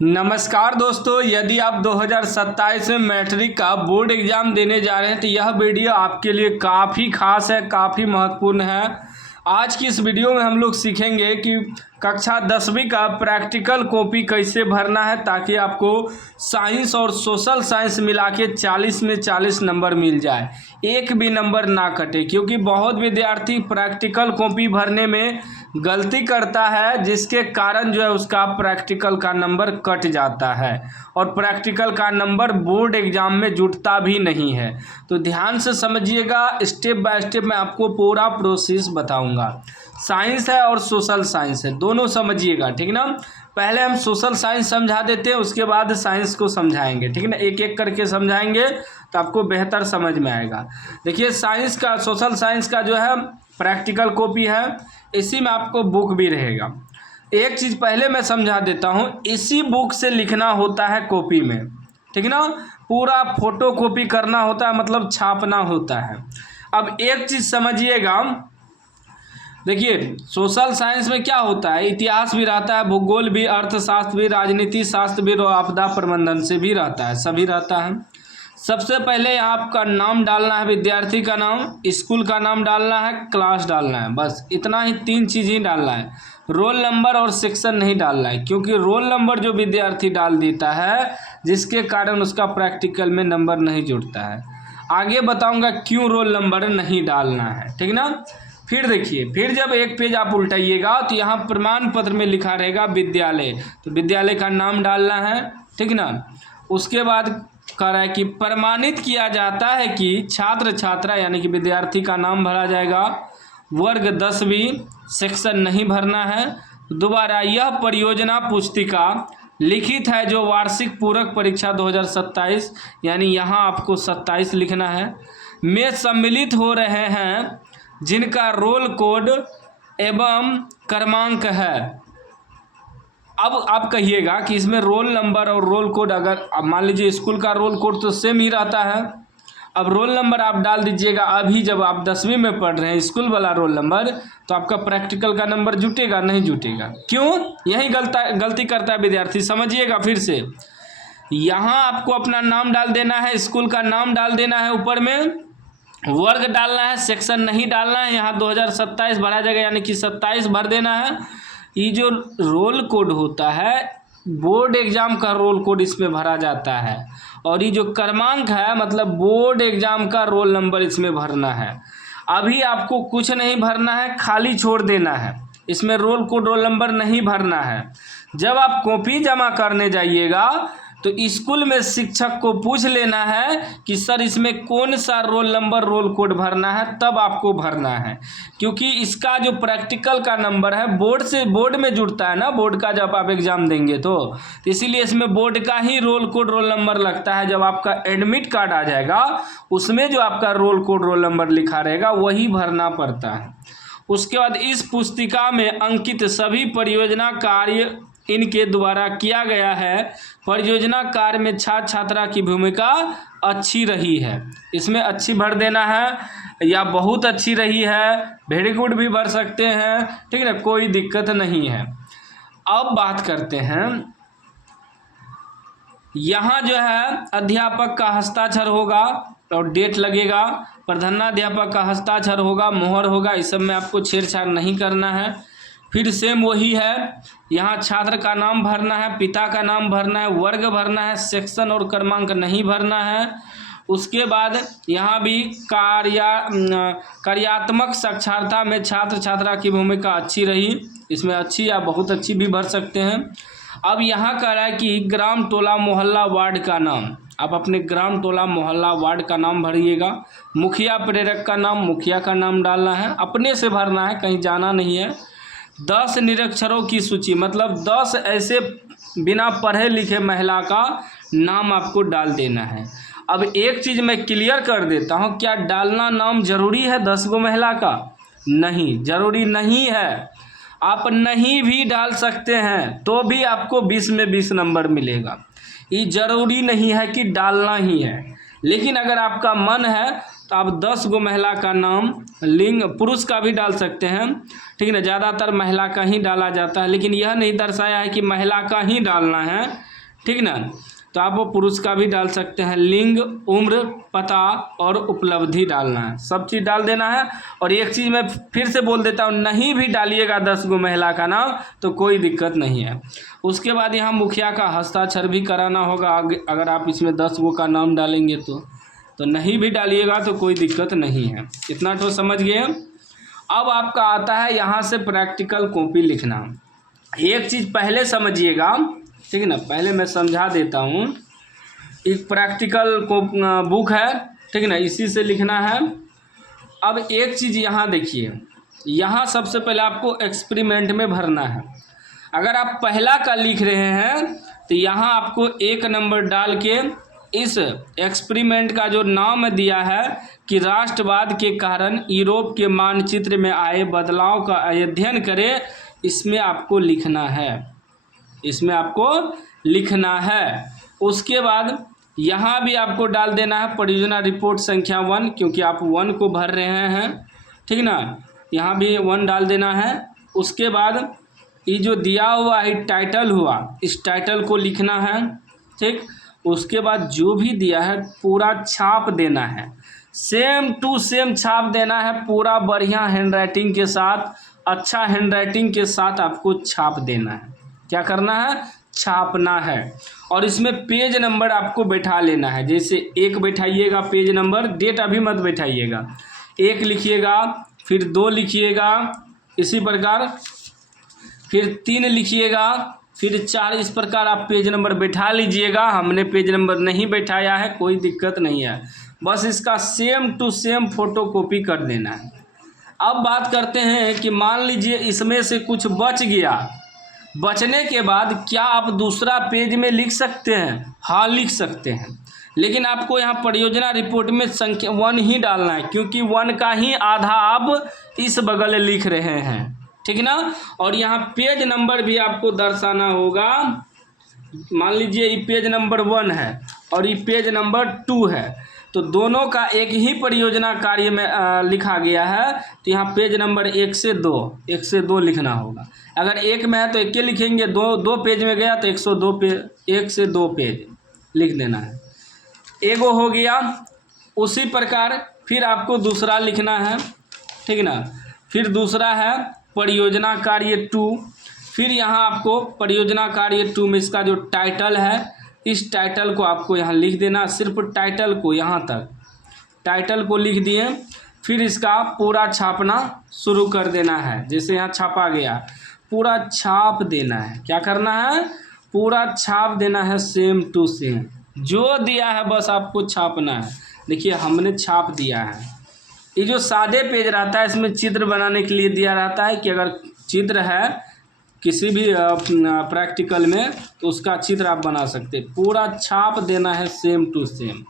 नमस्कार दोस्तों, यदि आप 2027 में मैट्रिक का बोर्ड एग्ज़ाम देने जा रहे हैं तो यह वीडियो आपके लिए काफ़ी खास है, काफ़ी महत्वपूर्ण है। आज की इस वीडियो में हम लोग सीखेंगे कि कक्षा 10वीं का प्रैक्टिकल कॉपी कैसे भरना है ताकि आपको साइंस और सोशल साइंस मिला के 40 में 40 नंबर मिल जाए, एक भी नंबर ना कटे। क्योंकि बहुत विद्यार्थी प्रैक्टिकल कॉपी भरने में गलती करता है, जिसके कारण जो है उसका प्रैक्टिकल का नंबर कट जाता है और प्रैक्टिकल का नंबर बोर्ड एग्जाम में जुटता भी नहीं है। तो ध्यान से समझिएगा, स्टेप बाय स्टेप मैं आपको पूरा प्रोसेस बताऊंगा। साइंस है और सोशल साइंस है, दोनों समझिएगा, ठीक ना। पहले हम सोशल साइंस समझा देते हैं, उसके बाद साइंस को समझाएंगे, ठीक ना। एक एक करके समझाएंगे तो आपको बेहतर समझ में आएगा। देखिए, साइंस का, सोशल साइंस का जो है प्रैक्टिकल कॉपी है, इसी में आपको बुक भी रहेगा। एक चीज़ पहले मैं समझा देता हूँ, इसी बुक से लिखना होता है कॉपी में, ठीक ना। पूरा फोटो कॉपी करना होता है, मतलब छापना होता है। अब एक चीज़ समझिएगा, देखिए सोशल साइंस में क्या होता है, इतिहास भी रहता है, भूगोल भी, अर्थशास्त्र भी, राजनीति शास्त्र भी और आपदा प्रबंधन से भी रहता है, सभी रहता है। सबसे पहले यहाँ आपका नाम डालना है, विद्यार्थी का नाम, स्कूल का नाम डालना है, क्लास डालना है, बस इतना ही, तीन चीज़ ही डालना है। रोल नंबर और सेक्शन नहीं डालना है, क्योंकि रोल नंबर जो विद्यार्थी डाल देता है जिसके कारण उसका प्रैक्टिकल में नंबर नहीं जुड़ता है। आगे बताऊंगा क्यों रोल नंबर नहीं डालना है, ठीक ना। फिर देखिए, फिर जब एक पेज आप उल्टाइएगा तो यहाँ प्रमाण पत्र में लिखा रहेगा विद्यालय, तो विद्यालय का नाम डालना है, ठीक ना। उसके बाद कह रहा है कि प्रमाणित किया जाता है कि छात्र छात्रा यानी कि विद्यार्थी का नाम भरा जाएगा, वर्ग 10वीं, सेक्शन नहीं भरना है। दोबारा, यह परियोजना पुस्तिका लिखित है जो वार्षिक पूरक परीक्षा 2027 यानी यहाँ आपको 27 लिखना है में सम्मिलित हो रहे हैं, जिनका रोल कोड एवं क्रमांक है। अब आप कहिएगा कि इसमें रोल नंबर और रोल कोड, अगर अब मान लीजिए स्कूल का रोल कोड तो सेम ही रहता है, अब रोल नंबर आप डाल दीजिएगा। अभी जब आप 10वीं में पढ़ रहे हैं स्कूल वाला रोल नंबर, तो आपका प्रैक्टिकल का नंबर जुटेगा नहीं जुटेगा। क्यों? यही गलती करता है विद्यार्थी। समझिएगा फिर से, यहाँ आपको अपना नाम डाल देना है, स्कूल का नाम डाल देना है, ऊपर में वर्ग डालना है, सेक्शन नहीं डालना है। यहाँ 2027 भरा जाएगा यानी कि 27 भर देना है। ये जो रोल कोड होता है, बोर्ड एग्जाम का रोल कोड इसमें भरा जाता है, और ये जो क्रमांक है मतलब बोर्ड एग्जाम का रोल नंबर इसमें भरना है। अभी आपको कुछ नहीं भरना है, खाली छोड़ देना है, इसमें रोल कोड रोल नंबर नहीं भरना है। जब आप कॉपी जमा करने जाइएगा तो स्कूल में शिक्षक को पूछ लेना है कि सर इसमें कौन सा रोल नंबर रोल कोड भरना है, तब आपको भरना है। क्योंकि इसका जो प्रैक्टिकल का नंबर है बोर्ड में जुड़ता है ना, बोर्ड का जब आप एग्जाम देंगे तो इसीलिए इसमें बोर्ड का ही रोल कोड रोल नंबर लगता है। जब आपका एडमिट कार्ड आ जाएगा उसमें जो आपका रोल कोड रोल नंबर लिखा रहेगा वही भरना पड़ता है। उसके बाद, इस पुस्तिका में अंकित सभी परियोजना कार्य इनके द्वारा किया गया है। परियोजना कार्य में छात्र छात्रा की भूमिका अच्छी रही है, इसमें अच्छी भर देना है, या बहुत अच्छी रही है, वेरी गुड भी भर सकते हैं, ठीक है ना, कोई दिक्कत नहीं है। अब बात करते हैं, यहाँ जो है अध्यापक का हस्ताक्षर होगा और डेट लगेगा, प्रधानाध्यापक का हस्ताक्षर होगा, मोहर होगा, इस सब में आपको छेड़छाड़ नहीं करना है। फिर सेम वही है, यहाँ छात्र का नाम भरना है, पिता का नाम भरना है, वर्ग भरना है, सेक्शन और क्रमांक नहीं भरना है। उसके बाद यहाँ भी कार्यात्मक साक्षरता में छात्र छात्रा की भूमिका अच्छी रही, इसमें अच्छी या बहुत अच्छी भी भर सकते हैं। अब यहाँ कह रहा है कि ग्राम, टोला, मोहल्ला, वार्ड का नाम, आप अपने ग्राम, टोला, मोहल्ला, वार्ड का नाम भरिएगा। मुखिया प्रेरक का नाम, मुखिया का नाम डालना है, अपने से भरना है, कहीं जाना नहीं है। 10 निरक्षरों की सूची, मतलब 10 ऐसे बिना पढ़े लिखे महिला का नाम आपको डाल देना है। अब एक चीज़ मैं क्लियर कर देता हूँ, क्या डालना नाम जरूरी है 10 गो महिला का? नहीं, जरूरी नहीं है। आप नहीं भी डाल सकते हैं तो भी आपको 20 में 20 नंबर मिलेगा। ये जरूरी नहीं है कि डालना ही है, लेकिन अगर आपका मन है तो आप 10 गो महिला का नाम, लिंग पुरुष का भी डाल सकते हैं, ठीक है ना। ज़्यादातर महिला का ही डाला जाता है, लेकिन यह नहीं दर्शाया है कि महिला का ही डालना है, ठीक ना। तो आप वो पुरुष का भी डाल सकते हैं। लिंग, उम्र, पता और उपलब्धि डालना है, सब चीज़ डाल देना है। और एक चीज़ मैं फिर से बोल देता हूँ, नहीं भी डालिएगा 10 गो महिला का नाम तो कोई दिक्कत नहीं है। उसके बाद यहाँ मुखिया का हस्ताक्षर भी कराना होगा, अगर आप इसमें 10 गो का नाम डालेंगे तो नहीं भी डालिएगा तो कोई दिक्कत नहीं है। इतना तो समझ गए। अब आपका आता है यहाँ से प्रैक्टिकल कॉपी लिखना। एक चीज़ पहले समझिएगा, ठीक है ना, पहले मैं समझा देता हूँ। एक प्रैक्टिकल बुक है, ठीक है ना, इसी से लिखना है। अब एक चीज़ यहाँ देखिए, यहाँ सबसे पहले आपको एक्सपेरिमेंट में भरना है। अगर आप पहला का लिख रहे हैं तो यहाँ आपको 1 नंबर डाल के इस एक्सपेरिमेंट का जो नाम दिया है कि राष्ट्रवाद के कारण यूरोप के मानचित्र में आए बदलाव का अध्ययन करें, इसमें आपको लिखना है, इसमें आपको लिखना है। उसके बाद यहाँ भी आपको डाल देना है परियोजना रिपोर्ट संख्या 1, क्योंकि आप 1 को भर रहे हैं, ठीक ना। यहाँ भी 1 डाल देना है। उसके बाद ये जो दिया हुआ है टाइटल हुआ, इस टाइटल को लिखना है, ठीक। उसके बाद जो भी दिया है पूरा छाप देना है, सेम टू सेम छाप देना है, पूरा बढ़िया हैंडराइटिंग के साथ, अच्छा हैंडराइटिंग के साथ आपको छाप देना है। क्या करना है? छापना है। और इसमें पेज नंबर आपको बैठा लेना है, जैसे 1 बैठाइएगा पेज नंबर, डेट अभी मत बैठाइएगा, 1 लिखिएगा, फिर 2 लिखिएगा, इसी प्रकार फिर 3 लिखिएगा, फिर 4, इस प्रकार आप पेज नंबर बैठा लीजिएगा। हमने पेज नंबर नहीं बैठाया है, कोई दिक्कत नहीं है, बस इसका सेम टू सेम फोटोकॉपी कर देना है। अब बात करते हैं कि मान लीजिए इसमें से कुछ बच गया, बचने के बाद क्या आप दूसरा पेज में लिख सकते हैं? हाँ, लिख सकते हैं, लेकिन आपको यहाँ परियोजना रिपोर्ट में संख्या 1 ही डालना है, क्योंकि 1 का ही आधा आप इस बगल लिख रहे हैं, ठीक ना। और यहाँ पेज नंबर भी आपको दर्शाना होगा। मान लीजिए ये पेज नंबर 1 है और ये पेज नंबर 2 है, तो दोनों का एक ही परियोजना कार्य में लिखा गया है, तो यहाँ पेज नंबर 1 से 2 लिखना होगा। अगर 1 में है तो 1 लिखेंगे, 2 पेज में गया तो 102 पेज, 1 से 2 पेज लिख देना है। एगो हो गया। उसी प्रकार फिर आपको दूसरा लिखना है, ठीक ना। फिर दूसरा है परियोजना कार्य 2, फिर यहाँ आपको परियोजना कार्य 2 में इसका जो टाइटल है, इस टाइटल को आपको यहाँ लिख देना, सिर्फ टाइटल को, यहाँ तक टाइटल को लिख दिए। फिर इसका पूरा छापना शुरू कर देना है, जैसे यहाँ छापा गया, पूरा छाप देना है। क्या करना है? पूरा छाप देना है, सेम टू सेम जो दिया है बस आपको छापना है। देखिए हमने छाप दिया है। ये जो सादे पेज रहता है इसमें चित्र बनाने के लिए दिया रहता है कि अगर चित्र है किसी भी प्रैक्टिकल में तो उसका चित्र आप बना सकते हैं। पूरा छाप देना है सेम टू सेम।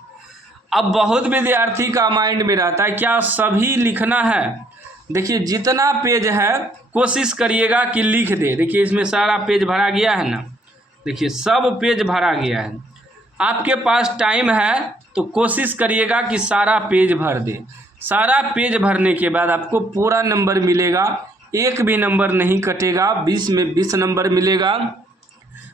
अब बहुत विद्यार्थी का माइंड में रहता है क्या सभी लिखना है? देखिए जितना पेज है कोशिश करिएगा कि लिख दे। देखिए इसमें सारा पेज भरा गया है ना, देखिए सब पेज भरा गया है। आपके पास टाइम है तो कोशिश करिएगा कि सारा पेज भर दे। सारा पेज भरने के बाद आपको पूरा नंबर मिलेगा, एक भी नंबर नहीं कटेगा, 20 में 20 नंबर मिलेगा।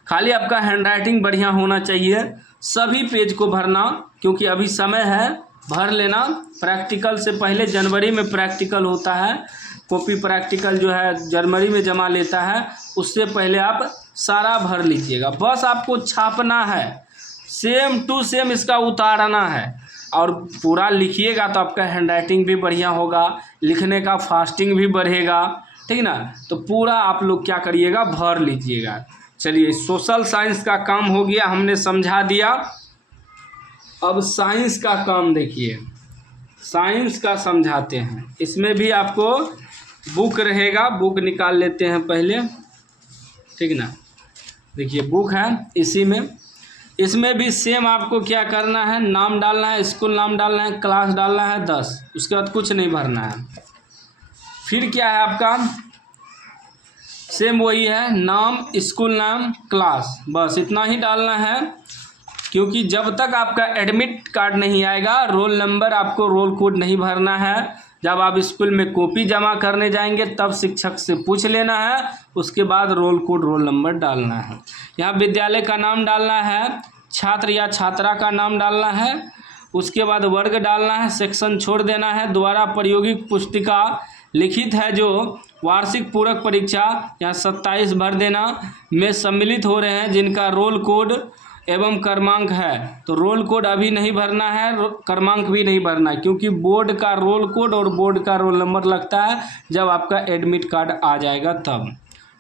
खाली आपका हैंडराइटिंग बढ़िया होना चाहिए। सभी पेज को भरना, क्योंकि अभी समय है, भर लेना। प्रैक्टिकल से पहले जनवरी में प्रैक्टिकल होता है, कॉपी प्रैक्टिकल जो है जनवरी में जमा लेता है, उससे पहले आप सारा भर लीजिएगा। बस आपको छापना है, सेम टू सेम इसका उतारना है और पूरा लिखिएगा तो आपका हैंडराइटिंग भी बढ़िया होगा, लिखने का फास्टिंग भी बढ़ेगा, ठीक ना। तो पूरा आप लोग क्या करिएगा, भर लीजिएगा। चलिए सोशल साइंस का काम हो गया, हमने समझा दिया। अब साइंस का काम देखिए, साइंस का समझाते हैं। इसमें भी आपको बुक रहेगा, बुक निकाल लेते हैं पहले, ठीक ना। देखिए बुक है, इसी में इसमें भी सेम आपको क्या करना है, नाम डालना है, स्कूल नाम डालना है, क्लास डालना है 10, उसके बाद कुछ नहीं भरना है। फिर क्या है आपका, सेम वही है, नाम, स्कूल नाम, क्लास, बस इतना ही डालना है। क्योंकि जब तक आपका एडमिट कार्ड नहीं आएगा, रोल नंबर, आपको रोल कोड नहीं भरना है। जब आप स्कूल में कॉपी जमा करने जाएंगे तब शिक्षक से पूछ लेना है, उसके बाद रोल कोड रोल नंबर डालना है। यहाँ विद्यालय का नाम डालना है, छात्र या छात्रा का नाम डालना है, उसके बाद वर्ग डालना है, सेक्शन छोड़ देना है। द्वारा प्रायोगिक पुस्तिका लिखित है जो वार्षिक पूरक परीक्षा यहाँ 27 भर देना में सम्मिलित हो रहे हैं, जिनका रोल कोड एवं क्रमांक है। तो रोल कोड अभी नहीं भरना है, क्रमांक भी नहीं भरना है, क्योंकि बोर्ड का रोल कोड और बोर्ड का रोल नंबर लगता है जब आपका एडमिट कार्ड आ जाएगा तब,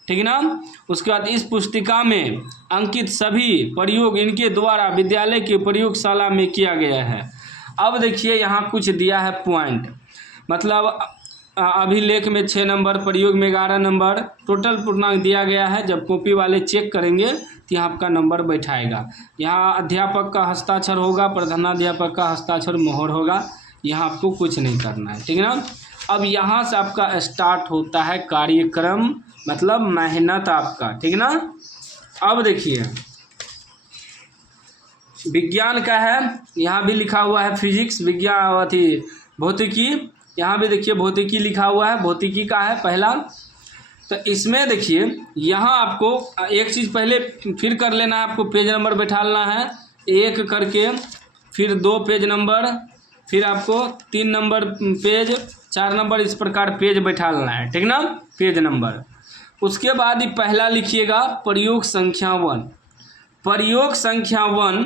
ठीक है ना। उसके बाद इस पुस्तिका में अंकित सभी प्रयोग इनके द्वारा विद्यालय की प्रयोगशाला में किया गया है। अब देखिए यहाँ कुछ दिया है पॉइंट, मतलब अभिलेख में 6 नंबर, प्रयोग में 11 नंबर, टोटल पूर्णांक दिया गया है। जब कॉपी वाले चेक करेंगे तो यहाँ आपका नंबर बैठाएगा। यहाँ अध्यापक का हस्ताक्षर होगा, प्रधानाध्यापक का हस्ताक्षर मोहर होगा। यहाँ आपको कुछ नहीं करना है, ठीक है ना। अब यहाँ से आपका स्टार्ट होता है कार्यक्रम, मतलब मेहनत आपका, ठीक है ना। अब देखिए विज्ञान का है, यहाँ भी लिखा हुआ है फिजिक्स, विज्ञान भौतिकी, यहाँ भी देखिए भौतिकी लिखा हुआ है, भौतिकी का है पहला। तो इसमें देखिए यहाँ आपको एक चीज़ पहले फिर कर लेना है, आपको पेज नंबर बैठाना है 1 करके, फिर 2 पेज नंबर, फिर आपको 3 नंबर पेज, 4 नंबर, इस प्रकार पेज बैठाना है, ठीक ना, पेज नंबर। उसके बाद ही पहला लिखिएगा प्रयोग संख्या 1। प्रयोग संख्या 1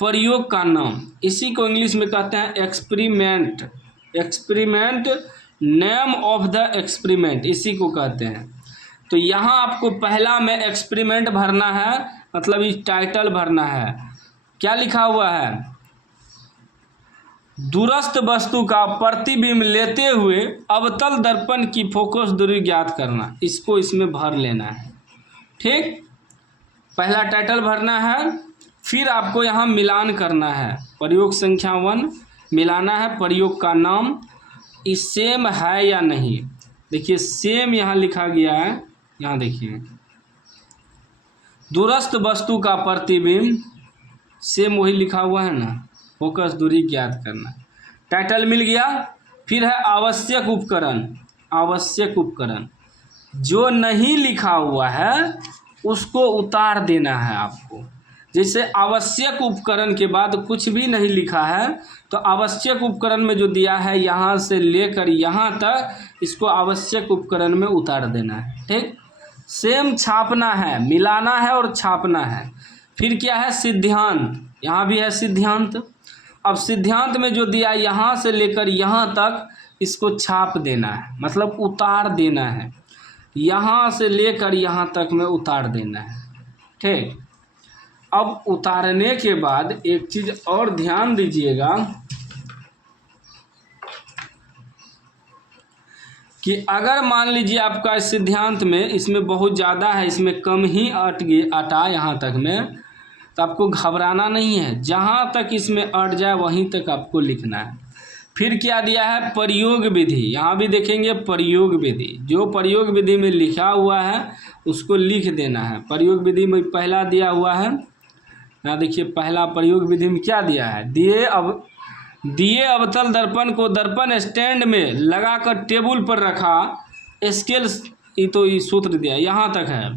प्रयोग का नाम, इसी को इंग्लिश में कहते हैं experiment. Experiment, name of the experiment, इसी को कहते हैं। तो यहाँ आपको पहला में एक्सपेरिमेंट भरना है, मतलब इस टाइटल भरना है। क्या लिखा हुआ है, दूरस्थ वस्तु का प्रतिबिंब लेते हुए अवतल दर्पण की फोकस दूरी ज्ञात करना, इसको इसमें भर लेना है, ठीक। पहला टाइटल भरना है, फिर आपको यहाँ मिलान करना है, प्रयोग संख्या 1 मिलाना है, प्रयोग का नाम इस सेम है या नहीं। देखिए सेम यहाँ लिखा गया है, यहाँ देखिए दूरस्थ वस्तु का प्रतिबिंब, सेम वही लिखा हुआ है ना, फोकस दूरी ज्ञात करना। टाइटल मिल गया। फिर है आवश्यक उपकरण। आवश्यक उपकरण जो नहीं लिखा हुआ है उसको उतार देना है आपको। जैसे आवश्यक उपकरण के बाद कुछ भी नहीं लिखा है, तो आवश्यक उपकरण में जो दिया है यहाँ से लेकर यहाँ तक, इसको आवश्यक उपकरण में उतार देना है, ठीक। सेम छापना है, मिलाना है और छापना है। फिर क्या है, सिद्धांत, यहाँ भी है सिद्धांत। अब सिद्धांत में जो दिया यहाँ से लेकर यहाँ तक, इसको छाप देना है, मतलब उतार देना है, यहाँ से लेकर यहाँ तक में उतार देना है, ठीक। अब उतारने के बाद एक चीज़ और ध्यान दीजिएगा कि अगर मान लीजिए आपका सिद्धांत में इसमें बहुत ज़्यादा है, इसमें कम ही अटा यहाँ तक में, तो आपको घबराना नहीं है, जहाँ तक इसमें अट जाए वहीं तक आपको लिखना है। फिर क्या दिया है, प्रयोग विधि, यहाँ भी देखेंगे प्रयोग विधि, जो प्रयोग विधि में लिखा हुआ है उसको लिख देना है। प्रयोग विधि में पहला दिया हुआ है, यहाँ देखिए पहला प्रयोग विधि में क्या दिया है, दिए अवतल दर्पण को दर्पण स्टैंड में लगाकर टेबल पर रखा, स्केल, ये तो ये सूत्र दिया यहाँ तक है,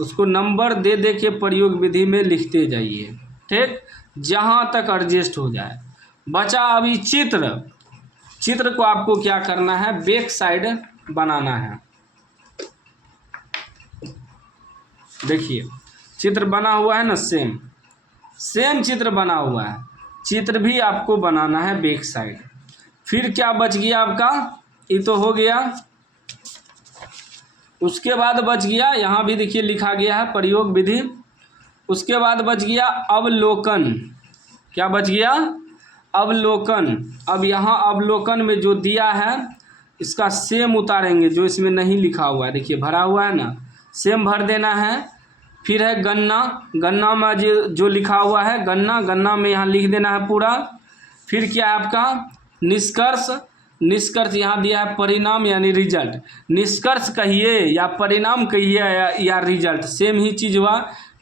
उसको नंबर दे दे के प्रयोग विधि में लिखते जाइए, ठीक, जहाँ तक एडजस्ट हो जाए। बचा अभी चित्र को आपको क्या करना है, बैक साइड बनाना है। देखिए चित्र बना हुआ है ना, सेम चित्र बना हुआ है, चित्र भी आपको बनाना है बैक साइड। फिर क्या बच गया आपका, ये तो हो गया। उसके बाद बच गया, यहाँ भी देखिए लिखा गया है प्रयोग विधि। उसके बाद बच गया अवलोकन। क्या बच गया, अवलोकन। अब यहाँ अवलोकन में जो दिया है इसका सेम उतारेंगे, जो इसमें नहीं लिखा हुआ है, देखिए भरा हुआ है ना, सेम भर देना है। फिर है गणना, गणना में जो लिखा हुआ है गणना में यहाँ लिख देना है पूरा। फिर क्या है आपका निष्कर्ष, निष्कर्ष यहाँ दिया है परिणाम यानी रिजल्ट। निष्कर्ष कहिए या परिणाम कहिए या रिजल्ट, सेम ही चीज़ हुआ,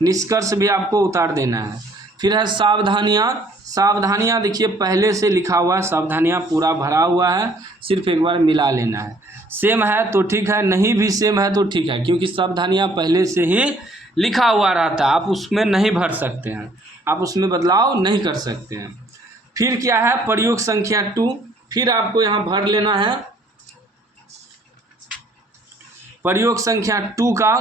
निष्कर्ष भी आपको उतार देना है। फिर है सावधानियाँ। सावधानियाँ देखिए पहले से लिखा हुआ है, सावधानियाँ पूरा भरा हुआ है, सिर्फ एक बार मिला लेना है। सेम है तो ठीक है, नहीं भी सेम है तो ठीक है, क्योंकि सावधानियाँ पहले से ही लिखा हुआ रहता है, आप उसमें नहीं भर सकते हैं, आप उसमें बदलाव नहीं कर सकते हैं। फिर क्या है प्रयोग संख्या 2, फिर आपको यहाँ भर लेना है प्रयोग संख्या 2 का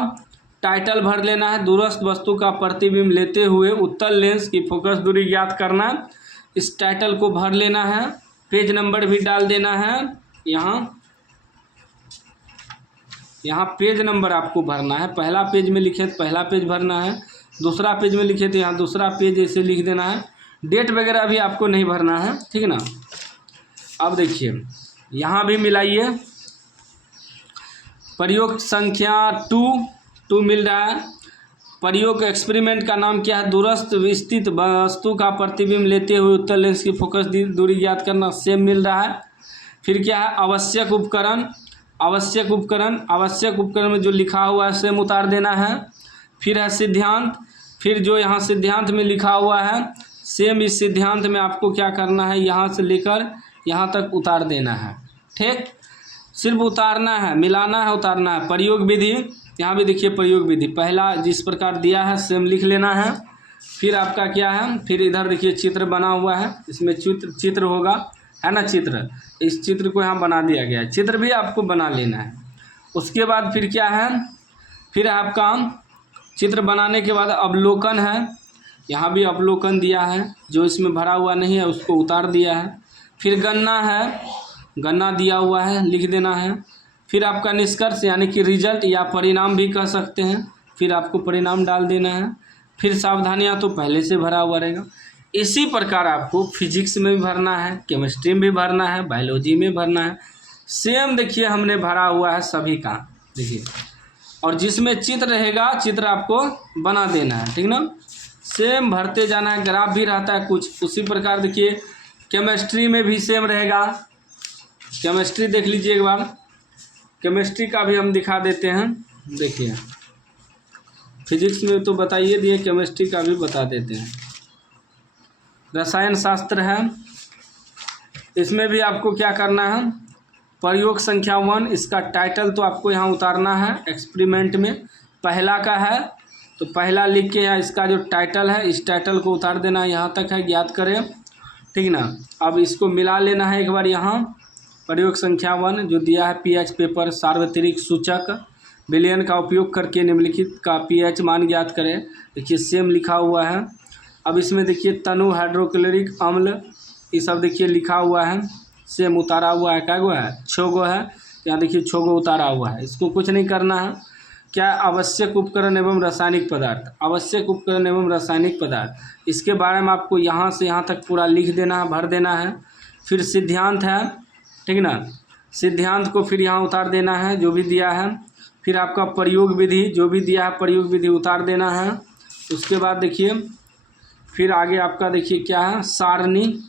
टाइटल भर लेना है। दूरस्थ वस्तु का प्रतिबिंब लेते हुए उत्तल लेंस की फोकस दूरी ज्ञात करना। इस टाइटल को भर लेना है, पेज नंबर भी डाल देना है। यहाँ पेज नंबर आपको भरना है, पहला पेज में लिखे तो पहला पेज भरना है, दूसरा पेज में लिखे तो यहाँ दूसरा पेज ऐसे लिख देना है। डेट वगैरह भी आपको नहीं भरना है, ठीक है ना। अब देखिए यहाँ भी मिलाइए, प्रयोग संख्या 2 मिल रहा है। प्रयोग एक्सपेरिमेंट का नाम क्या है, दूरस्थ स्थित वस्तु का प्रतिबिंब लेते हुए उत्तल लेंस की फोकस दूरी ज्ञात करना, सेम मिल रहा है। फिर क्या है आवश्यक उपकरण। आवश्यक उपकरण में जो लिखा हुआ है सेम उतार देना है। फिर है सिद्धांत, फिर जो यहाँ सिद्धांत में लिखा हुआ है सेम इस सिद्धांत में आपको क्या करना है, यहाँ से लेकर यहाँ तक उतार देना है, ठीक, सिर्फ उतारना है, मिलाना है, उतारना है। प्रयोग विधि, यहाँ भी देखिए प्रयोग विधि पहला जिस प्रकार दिया है सेम लिख लेना है। फिर आपका क्या है, फिर इधर देखिए चित्र बना हुआ है, इसमें चित्र होगा, है ना, चित्र, इस चित्र को यहाँ बना दिया गया है, चित्र भी आपको बना लेना है। उसके बाद फिर क्या है, फिर आपका चित्र बनाने के बाद अवलोकन है, यहाँ भी अवलोकन दिया है, जो इसमें भरा हुआ नहीं है उसको उतार दिया है। फिर गणना है, गणना दिया हुआ है, लिख देना है। फिर आपका निष्कर्ष यानी कि रिजल्ट या परिणाम भी कह सकते हैं, फिर आपको परिणाम डाल देना है। फिर सावधानियाँ तो पहले से भरा हुआ रहेगा। इसी प्रकार आपको फिजिक्स में भी भरना है, केमिस्ट्री में भी भरना है, बायोलॉजी में भरना है, सेम देखिए हमने भरा हुआ है सभी का, देखिए। और जिसमें चित्र रहेगा चित्र आपको बना देना है, ठीक ना, सेम भरते जाना है। ग्राफ भी रहता है कुछ उसी प्रकार, देखिए केमिस्ट्री में भी सेम रहेगा। केमिस्ट्री देख लीजिए एक बार, केमिस्ट्री का भी हम दिखा देते हैं, देखिए फिजिक्स में तो बताइए दिए, केमिस्ट्री का भी बता देते हैं। रसायन शास्त्र है, इसमें भी आपको क्या करना है, प्रयोग संख्या 1, इसका टाइटल तो आपको यहाँ उतारना है। एक्सपेरिमेंट में पहला का है तो पहला लिख के यहाँ इसका जो टाइटल है इस टाइटल को उतार देना है, यहाँ तक है, ज्ञात करें, ठीक ना। अब इसको मिला लेना है एक बार, यहाँ प्रयोग संख्या 1 जो दिया है पीएच पेपर सार्वत्रिक सूचक विलयन का उपयोग करके निम्नलिखित का पीएच मान ज्ञात करें, देखिए सेम लिखा हुआ है। अब इसमें देखिए तनु हाइड्रोक्लोरिक अम्ल ये सब देखिए लिखा हुआ है, सेम उतारा हुआ है, क्या गो है, 6 गो है, यहाँ देखिए 6 गो उतारा हुआ है। इसको कुछ नहीं करना है। क्या आवश्यक उपकरण एवं रासायनिक पदार्थ, आवश्यक उपकरण एवं रासायनिक पदार्थ, इसके बारे में आपको यहाँ से यहाँ तक पूरा लिख देना है, भर देना है। फिर सिद्धांत है, ठीक ना, सिद्धांत को फिर यहाँ उतार देना है जो भी दिया है। फिर आपका प्रयोग विधि जो भी दिया है प्रयोग विधि उतार देना है। उसके बाद देखिए फिर आगे आपका देखिए क्या है, सारणी,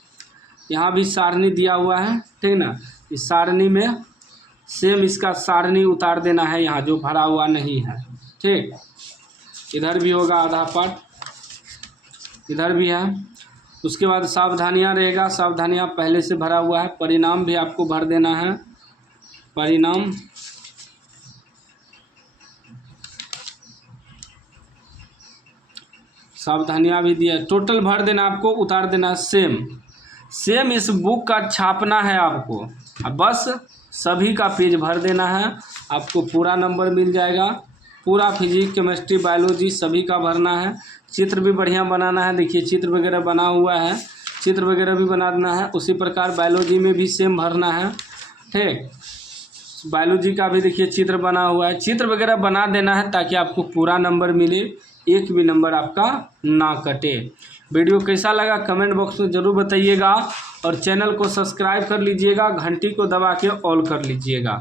यहाँ भी सारणी दिया हुआ है, ठीक ना, इस सारणी में सेम इसका सारणी उतार देना है, यहाँ जो भरा हुआ नहीं है, ठीक। इधर भी होगा आधा पार्ट, इधर भी है। उसके बाद सावधानियाँ रहेगा, सावधानियाँ पहले से भरा हुआ है। परिणाम भी आपको भर देना है, परिणाम, सावधानियाँ भी दिया, टोटल भर देना आपको, उतार देना सेम इस बुक का छापना है आपको। अब बस सभी का पेज भर देना है, आपको पूरा नंबर मिल जाएगा। पूरा फिजिक्स केमिस्ट्री बायोलॉजी सभी का भरना है। चित्र भी बढ़िया बनाना है, देखिए चित्र वगैरह बना हुआ है, चित्र वगैरह भी बना देना है। उसी प्रकार बायोलॉजी में भी सेम भरना है, ठीक। बायोलॉजी का भी देखिए चित्र बना हुआ है, चित्र वगैरह बना देना है ताकि आपको पूरा नंबर मिले, एक भी नंबर आपका ना कटे। वीडियो कैसा लगा कमेंट बॉक्स में ज़रूर बताइएगा और चैनल को सब्सक्राइब कर लीजिएगा, घंटी को दबा के ऑल कर लीजिएगा।